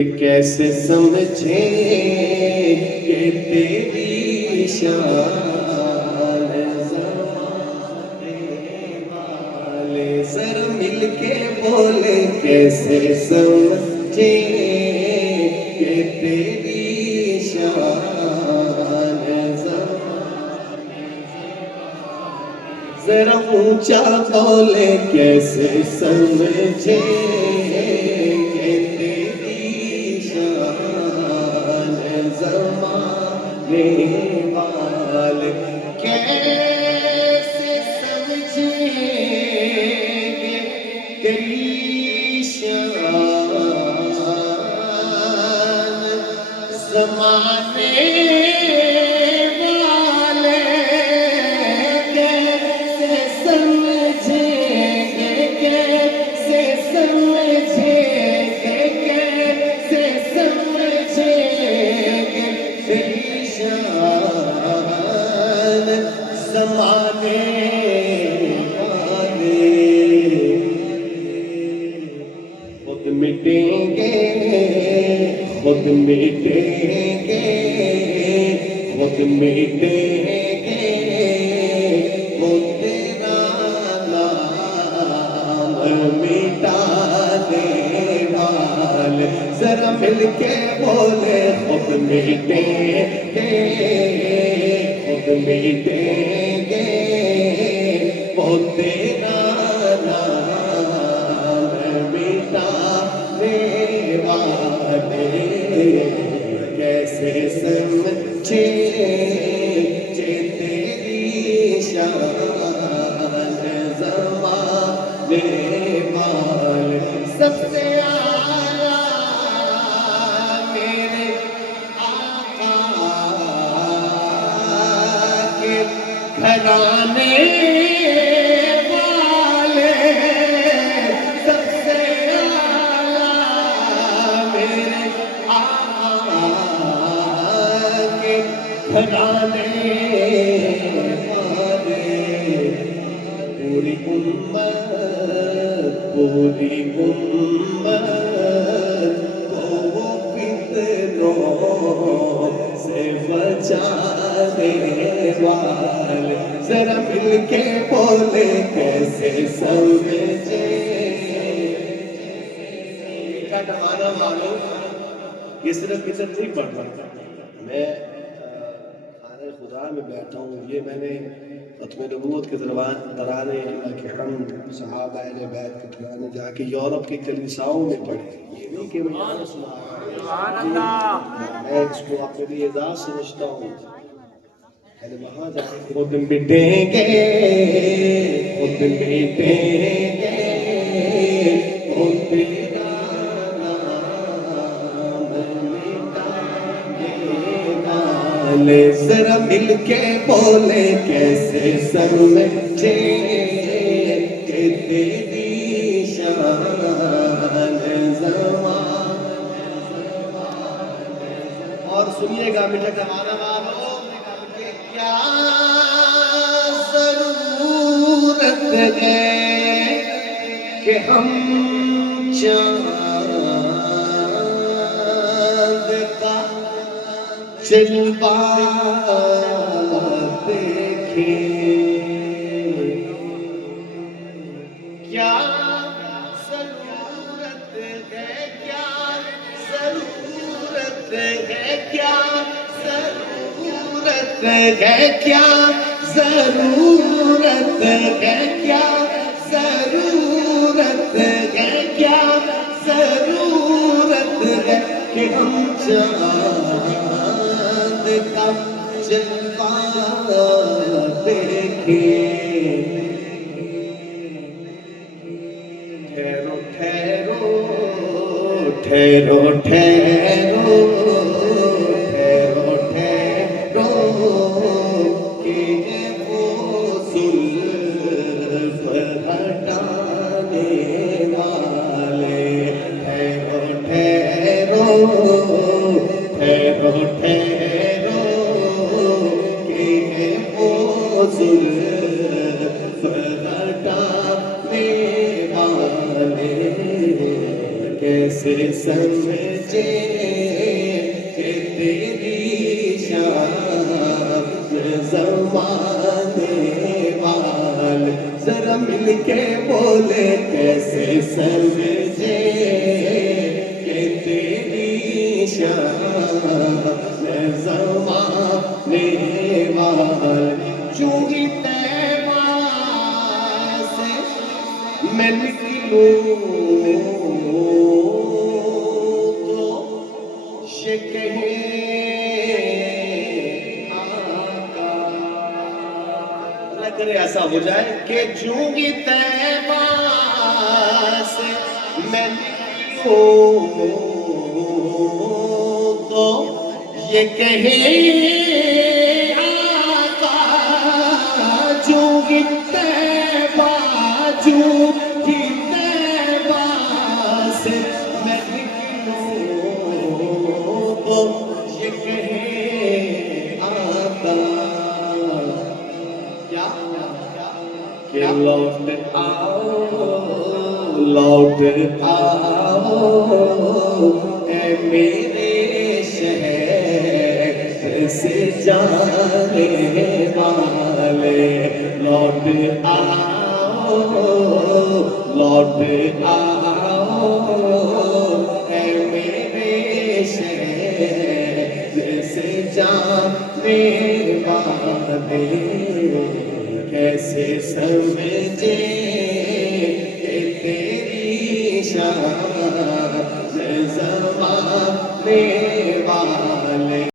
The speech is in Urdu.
کیسے سمجھے کہ تیری شان زمانے والے ذرا مل کے بولے کیسے سمجھے کہ تیری شان زمانے ذرا اونچا بولے کیسے سمجھے والے کیسے سمجھیں گے تیری شان زمانے والے کیسے سمجھیں گے کیسے سمجھیں گے کیسے سمجھیں گے تیری شان زمانے والے خود مٹیں گے خود مٹیں گے خود مٹیں گے وہ تیرا نام مٹانے والے ذرا مل کے بولے خود مٹیں گے خود مٹیں گے وہ تیرا نام مٹانے والے کیسے سمجھے تیری شان زمانے والے سب سے گھرانے والے سب سے اعلیٰ میرے آقا کے گھرانے والے پوری امت کو وہ فتنوں سے بچانے والے ذرا مل کے بولے کیسے سمجھے کا زمانہ معلوم یہ صرف کتب نہیں پڑھ پڑتا میں خانہ خدا میں بیٹھا ہوں یہ میں نے ختم نبوت کے ترانے اللہ کے حمد صحابہ اہل بیت کے ترانے جا کے یورپ کی کلیساؤں میں پڑھے یہ نہیں کہ میں نے سنا میں اس کو اپنے لیے اعزاز سمجھتا ہوں وہاں جا کے خود مٹیں گے خود مٹیں گے خود تیرا نام مٹانے والے ذرا مل کے بولے کیسے سمجھے کہ تیری شان زمانے اور سنیے گا میٹھا زمانہ والوں کیا ضرورت ہے کہ ہم چاند کا جلوہ دیکھیں کیا ضرورت ہے کیا ضرورت ہے کیا ضرورت ہے کیا ضرورت ہے کیا ضرورت ہے کیا ضرورت ہے کہ ہم چاند کا جلوہ دیکھیں ٹھہرو ٹھہرو ٹھہرو ٹھہرو کیسے سمجھے سمجھے کہ تیری شان زمانے والے ذرا مل کے بولے کیسے سمجھے کہ تیری شان زمانے والے چونگی طیبہ سے میں نکلوں تو یہ کہے آقا اللہ کرے ایسا ہو جائے کہ چونگی طیبہ سے میں نکلوں تو یہ کہے چونگی طیبہ چونگی طیبہ سے میں نکلوں تو یہ کہے آقا کیا کہ لوٹ آؤ اے میرے شہر سے جانے والے لوٹ آؤ اے میرے شہر سے جانے والے کیسے سمجھے کہ تیری شان زمانے والے